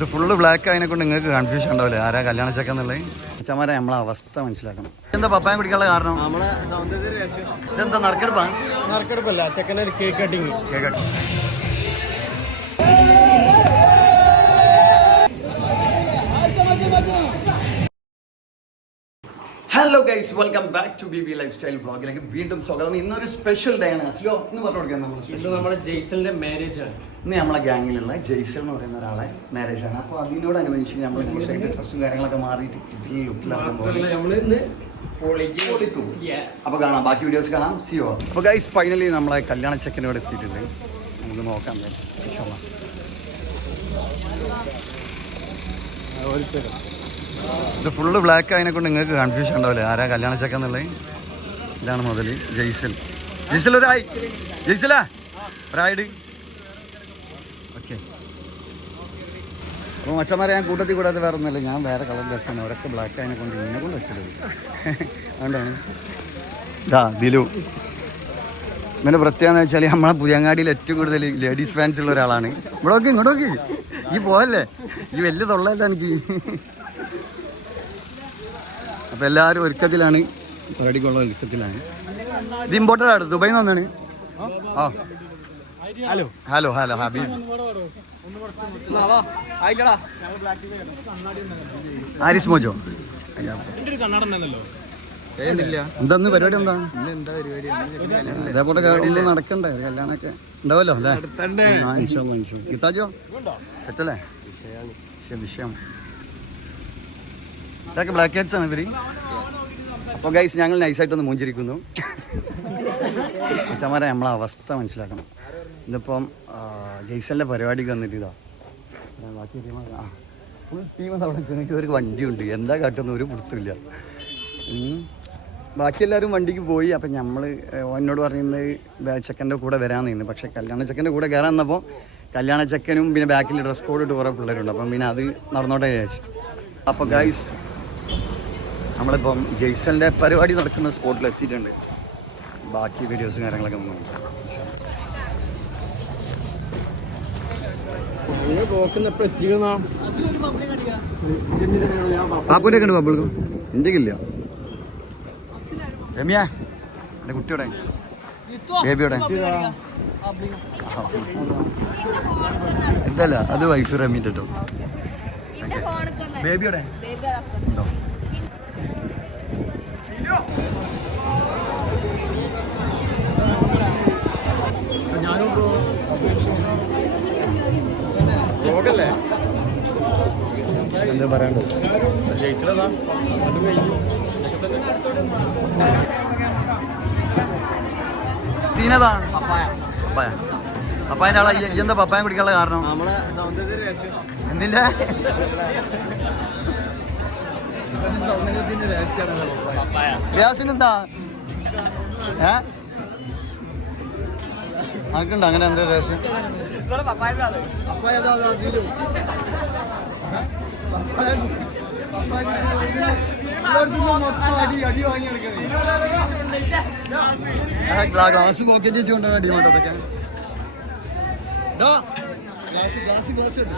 ഇത് full black ആയതിനെ കൊണ്ട് നിങ്ങൾക്ക് കൺഫ്യൂഷൻ ഉണ്ടാവില്ലേ ആരാ കല്യാണ ചെക്കെന്നുള്ളത്. അച്ഛന്മാരെ നമ്മളെ അവസ്ഥ മനസ്സിലാക്കണം. എന്താ പപ്പായം കുടിക്കാനുള്ള കാരണം? ഇതെന്താ നറുക്കെടുപ്പാണ്? നറുക്കെടുപ്പല്ല, ചെക്കൻ്റെ ഒരു cake cutting. Hello guys, welcome back to B life style വ്ളോഗിലേക്ക് വീണ്ടും സ്വാഗതം. ഇന്നൊരു സ്പെഷ്യൽ ഡേ ആണ്. അസ്ലോ എന്ന് പറഞ്ഞു കൊടുക്കാൻ നമ്മുടെ ജെയ്സലിന്റെ മാരേജ് ആണ്. ഇന്ന് നമ്മളെ ഗാങ്ങിലുള്ള ജെയ്സൽ എന്ന് പറയുന്ന ഒരാളെ മാരേജ് ആണ്. അപ്പോൾ അതിനോടനുബന്ധിച്ച് നമ്മൾ ഡ്രസ്സും കാര്യങ്ങളൊക്കെ മാറിയിട്ട് അപ്പോൾ കാണാം, ബാക്കി വീഡിയോസ് കാണാം. സിയോ. അപ്പോൾ ഗൈസ് ഫൈനലി നമ്മളെ കല്യാണ ചെക്കനോട് എത്തിയിട്ടുണ്ട്. നമുക്ക് നോക്കാം. ഇത് ഫുള്ള് ബ്ലാക്ക് ആയതിനെ കൊണ്ട് നിങ്ങൾക്ക് കൺഫ്യൂഷൻ ഉണ്ടാവില്ലേ ആരാ കല്യാണ ചെക്കെന്നുള്ളത്. ഇതാണ് മുതൽ ജെയ്സൽ. ജെയ്സൽ ഒരായി. ജെയ്സലാ ഒരായിട്. ഓക്കെ. അപ്പോൾ മച്ചന്മാരെ ഞാൻ കൂട്ടത്തിൽ കൂടാതെ വേറെ ഒന്നുമില്ല, ഞാൻ വേറെ കളർ ഡ്രസ്സാണ്. അവരൊക്കെ ബ്ലാക്ക് ആയതിനെ കൊണ്ട് ഇതിനെ കൊണ്ട് വെച്ചത് അതുകൊണ്ടാണ്. ഇതാ ദിലു. ഇവൻ്റെ പ്രത്യേകത എന്ന് വെച്ചാൽ നമ്മളെ പുതിയങ്ങാടിയിൽ ഏറ്റവും കൂടുതൽ ലേഡീസ് ഫാൻസ് ഉള്ള ഒരാളാണ്. ഇവിടെ നോക്കി, ഇങ്ങോട്ട് നോക്കി. ഈ പോവല്ലേ, ഈ വലിയ തൊള്ളല്ല എനിക്ക്. അപ്പോൾ എല്ലാവരും ഒരുക്കത്തിലാണ്, പരിപാടിക്കുള്ള ഒരുക്കത്തിലാണ്. ഇത് ഇമ്പോർട്ടൻ്റ് ആണ്, ദുബൈയിൽ നിന്ന് വന്നാണ്. ആ ഹലോ ഹലോ ഹലോ ഹബീബ്. ആരിസ് മോജോ. എന്താന്ന് പരിപാടി? എന്താണ് ഇതേപോലെ കാര്യങ്ങൾ നടക്കണ്ടേ? കല്യാണമൊക്കെ ഉണ്ടാവല്ലോ അല്ലേ? ഗിത്താജോ സെറ്റല്ലേ? വിഷയം ഇതൊക്കെ ബ്ലാക്ക് ഹെഡ്സ് ആണ് ഇവര്. അപ്പോൾ ഗൈസ് ഞങ്ങൾ നൈസായിട്ടൊന്ന് മൂഞ്ചിരിക്കുന്നു. അച്ഛന്മാരെ നമ്മളെ അവസ്ഥ മനസ്സിലാക്കണം. ഇന്നിപ്പം ജെയ്സലിൻ്റെ പരിപാടിക്ക് വന്നിട്ട് ഇതാ ബാക്കി ഫുൾ ടീം അവിടെ ഒരു വണ്ടിയുണ്ട്. എന്താ കാട്ടുന്ന ഒരു പിടുത്തമില്ല. ബാക്കി എല്ലാവരും വണ്ടിക്ക് പോയി. അപ്പം നമ്മൾ എന്നോട് പറയുന്നത് ചെക്കൻ്റെ കൂടെ വരാൻ നിന്ന്, പക്ഷേ കല്യാണ ചെക്കൻ്റെ കൂടെ കയറാൻ വന്നപ്പോൾ കല്യാണ ചെക്കനും പിന്നെ ബാക്കിൽ ഡ്രസ് കോഡ് ഇട്ട് കുറേ പിള്ളേരുണ്ട്. അപ്പം പിന്നെ അത് നടന്നോട്ടെ വിചാരിച്ചു. അപ്പോൾ ഗൈസ് നമ്മളിപ്പം ജെയ്സലിൻ്റെ പരിപാടി നടക്കുന്ന സ്പോട്ടിൽ എത്തിയിട്ടുണ്ട്. ബാക്കി വീഡിയോസും കാര്യങ്ങളൊക്കെ ഒന്ന് നോക്കാം. ബാപ്പുവിൻ്റെ ഒക്കെ ഉണ്ട്. ബാബുൾക്ക് എൻ്റെ ഇല്ല. രമ്യ എൻ്റെ കുട്ടിയോടെ ബേബിയോടെ എന്തല്ല അത് വൈഫ് റമ്മിൻ്റെ കേട്ടോ. ബേബിയോടെ ഉണ്ടോ? എന്താ പറയണ്ടോ? സീനതാണ് പപ്പായൻ്റെ ആളെ. എന്താ പപ്പായം കുടിക്കാനുള്ള കാരണം? എന്തിന്റെ വ്യാസിനെന്താ ആക്കുണ്ട് അങ്ങനെ എന്താ രഹസ്യം? ഗ്ലാസ് പോക്കറ്റ് വെച്ചുകൊണ്ട് അടിമാട്ടോ അതൊക്കെ. ഗ്ലാസ് ഉണ്ട്.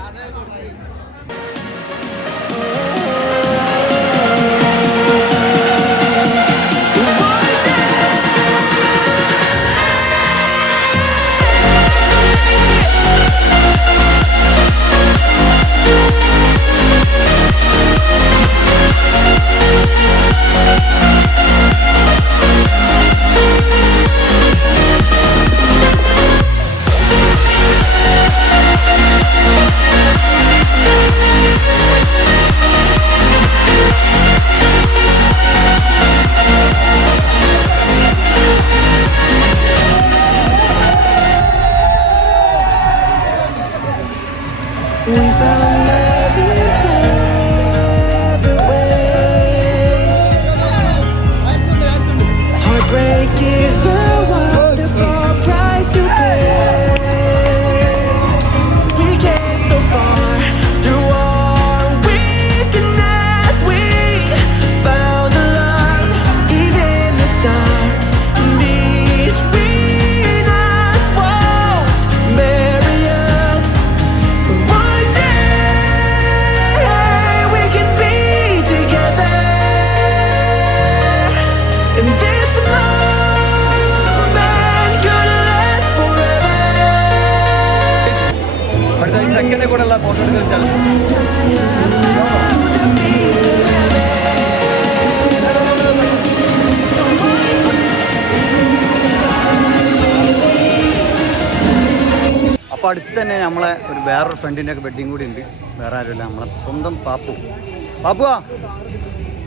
അപ്പോൾ അടുത്ത് തന്നെ നമ്മളെ ഒരു വേറൊരു ഫ്രണ്ടിൻ്റെ ഒക്കെ വെഡിങ് കൂടി ഉണ്ട്. വേറെ ആരുമില്ല, നമ്മളെ സ്വന്തം പാപ്പു. പാപ്പുവാ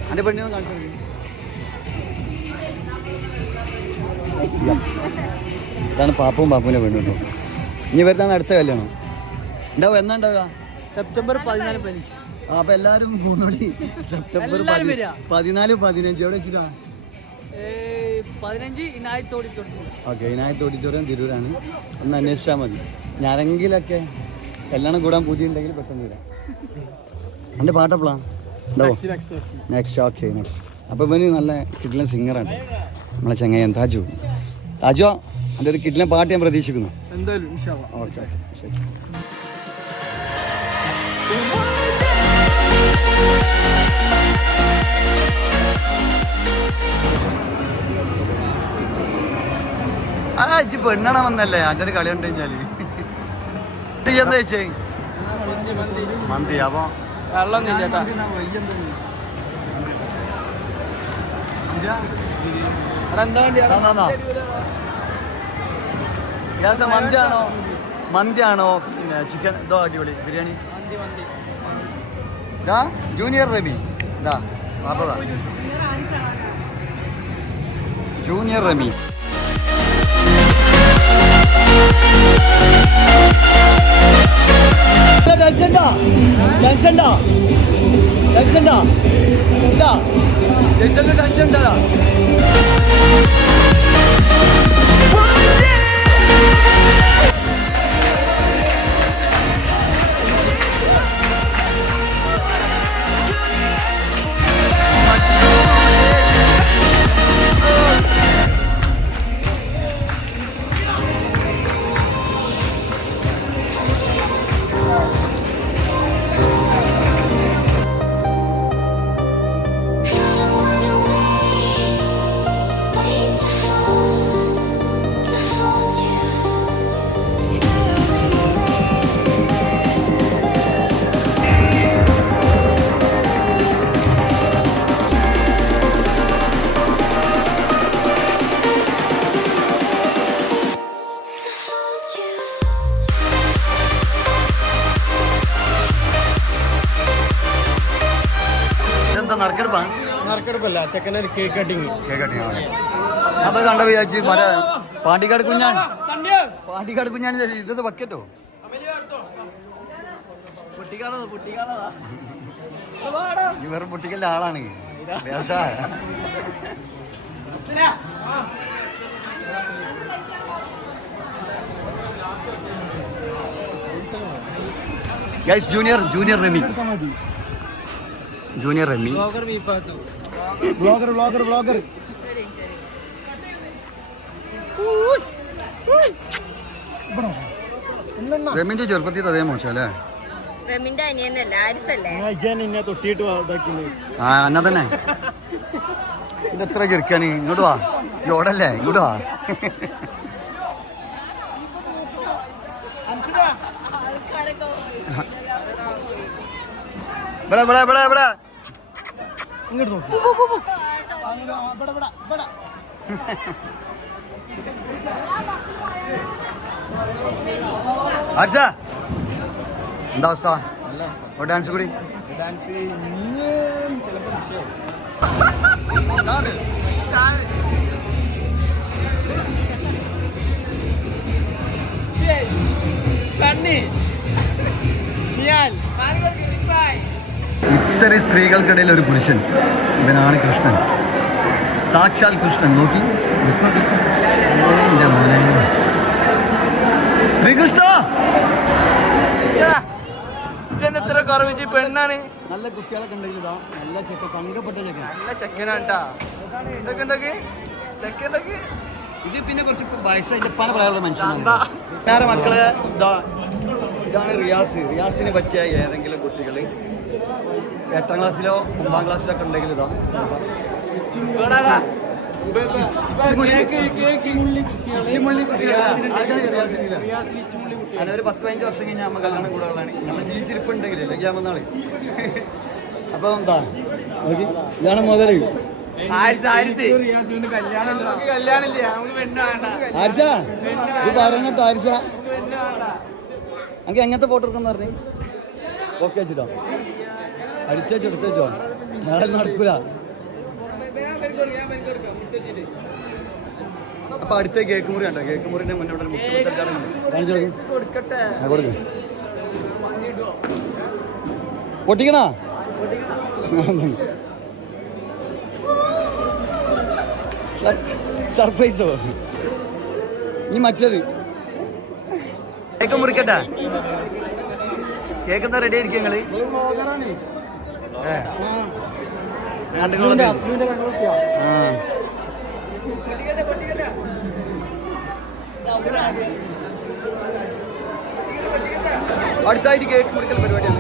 എൻ്റെ പെണ്ണിനൊന്നും കാണിച്ചു. ഇതാണ് പാപ്പും പാപ്പുവിൻ്റെ പെണ്ണു കേട്ടോ. ഇനി വരുന്നതാണ് അടുത്ത കല്യാണം. ഉണ്ടാവുക എന്നാ ഉണ്ടാവുക? സെപ്റ്റംബർ 14-15. അപ്പോൾ എല്ലാവരും മൂന്നോടി സെപ്റ്റംബർ 14, 15 എവിടെ വെച്ചിട്ടാ? 15 ഇനായത്ത് ഓക്കെ, ഇനായത്ത് ഓഡിറ്റോറിയം തിരൂരാണ്. ഒന്ന് അന്വേഷിച്ചാൽ മതി. ഞാനെങ്കിലൊക്കെ കല്യാണം കൂടാൻ പുതിയുണ്ടെങ്കിൽ പെട്ടെന്ന് വരാം. എൻ്റെ പാട്ടപ്പളാ ഉണ്ടാവോ? നെക്സ്റ്റ്. Okay, next. അപ്പോൾ ഇവന് നല്ല കിഡിലൻ സിംഗറാണ് നമ്മളെ ചങ്ങായി താജു. താജോ, എൻ്റെ ഒരു കിഡിലൻ പാട്ട് ഞാൻ പ്രതീക്ഷിക്കുന്നു. എന്തായാലും ഓക്കെ, ശരി. ആ ഇജ്ജ് പെണ്ണാണ വന്നല്ലേ? അതിൻ്റെ ഒരു കളി കണ്ടു കഴിഞ്ഞാല് എന്താ ചേച്ചേ? മന്തി. അപ്പൊ വെള്ളം മന്തിയാണോ? മന്തിയാണോ പിന്നെ ചിക്കൻ എന്തോ അടിപൊളി ബിരിയാണി? ഇതാ ജൂനിയർ റമി. ഇതാ പാപ്പതാ ജൂനിയർ റമി. നറുക്കെടുപ്പല്ല, ചെക്കനൊരു കേക്ക് കട്ടിങ്. അപ്പൊ കണ്ട വിചാരിച്ച് മര പാണ്ടിക്കാട് കുഞ്ഞാണ്. പാണ്ടിക്കാട് കുഞ്ഞാണ് ഇതത് ബക്കറ്റോ? ഈ വെറും പൊട്ടിക്കലിന്റെ ആളാണ്. Guys, junior Rami. Junior Rami vlogger. റമിന്റെ ചെറുപ്പത്തിൽ അതേ മോശം അല്ലേ? ആ എന്നാ തന്നെ ഇതെത്ര ചെറുക്കാണ്. ഇങ്ങോട്ട് വാ, ലോഡല്ലേ, ഇങ്ങോട്ട് വാ. ഹർഷ, എന്താ അവസ്ഥ? ഡാൻസ് കൂടി ഇത്തരം സ്ത്രീകൾക്കിടയിൽ ഒരു പുരുഷൻ, ഇവനാണ് കൃഷ്ണൻ, സാക്ഷാൽ കൃഷ്ണൻ. നോക്കി എൻ്റെ മോനെ ശ്രീകൃഷ്ണ. എത്ര കുറവിച്ച് പെണ്ണാണ്. നല്ല കുട്ടികളൊക്കെ ഉണ്ടെങ്കിൽ ഇതാ നല്ല ചെക്ക, തങ്കപ്പെട്ട ചെക്കൻ, നല്ല ചെക്കനാട്ടാ. ഇതൊക്കെ ഉണ്ടെങ്കിൽ ചെക്കനൊക്കെ ഇത് പിന്നെ കുറച്ച് വയസ്സായി പല പ്രായമുള്ള മനുഷ്യനാണ്. വേറെ മക്കളെ ഇതാണ് റിയാസിന് പറ്റിയ ഏതെങ്കിലും കുട്ടികൾ 8ാം ക്ലാസ്സിലോ 9ാം ക്ലാസ്സിലോ ഒക്കെ ഉണ്ടെങ്കിൽ ഇതാ അങ്ങനെ ഒരു 10-15 വർഷം കഴിഞ്ഞാൽ നമ്മൾ കല്യാണം കൂടാനുള്ളതാണ്. നമ്മൾ ജീവിച്ചിരിപ്പുണ്ടെങ്കിൽ അല്ലെങ്കിൽ ആവുന്നാള്. അപ്പൊ എന്താ നോക്കി ഇതാണ് മുതല്. ആരിച്ച ഇത് പറയണട്ടോ ആരിച്ച നമുക്ക് എങ്ങനത്തെ ഫോട്ടോ എടുക്കാന്ന് പറഞ്ഞേ ഓക്കെ വെച്ചിട്ടോ എടുത്തേച്ചോ നാളെ നടക്കൂല. അപ്പൊ അടുത്ത കേക്ക് മുറി ഉണ്ടോ? കേക്ക് മുറിന്റെ മുന്നോട്ട് കാണിച്ചു കൊടുക്കും. പൊട്ടിക്കണ സർപ്രൈസോ? ഇനി മറ്റേത് കേക്ക് മുറിക്കട്ടെ. കേക്ക് എന്താ റെഡി ആയിരിക്കും നിങ്ങള്? അടുത്തായിട്ട് കേക്ക് മുറിക്കൽ പരിപാടിയാണ്.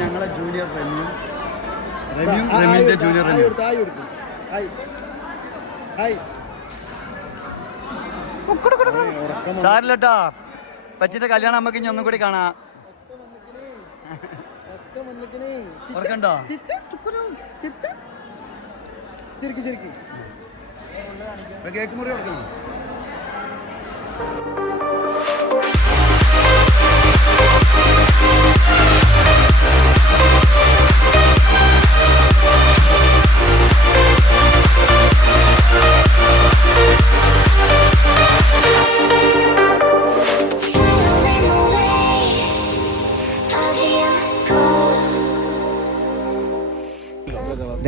ഞങ്ങളെ ജൂനിയർ റെമിന്റെ ജൂനിയർ സാരില്ലട്ടാ. പച്ചിന്റെ കല്യാണം നമുക്ക് ഇനി ഒന്നും കൂടി കാണാം. ഓർക്കണ്ടോ? കേക്ക് മുറി കൊടുക്കണം.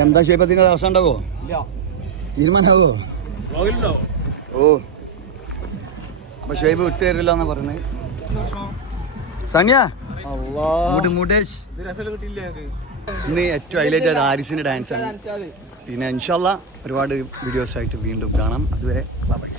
എന്താ ഷേപ്പത്തിന്റെ അവസ്ഥ ഉണ്ടാവോ? തീരുമാനാവോ? ഓ അപ്പൊ ഷേപ്പ് വിട്ടു തരില്ല എന്നാ പറയുന്നത്. സണ്യ മുടേഷ് ഇന്ന് ഏറ്റവും ഹൈലൈറ്റ് ആയത് ആരിസിന്റെ ഡാൻസ് ആണ്. പിന്നെ ഇൻഷാല്ലാ ഒരുപാട് വീഡിയോസ് ആയിട്ട് വീണ്ടും കാണാം. അതുവരെ ബൈ.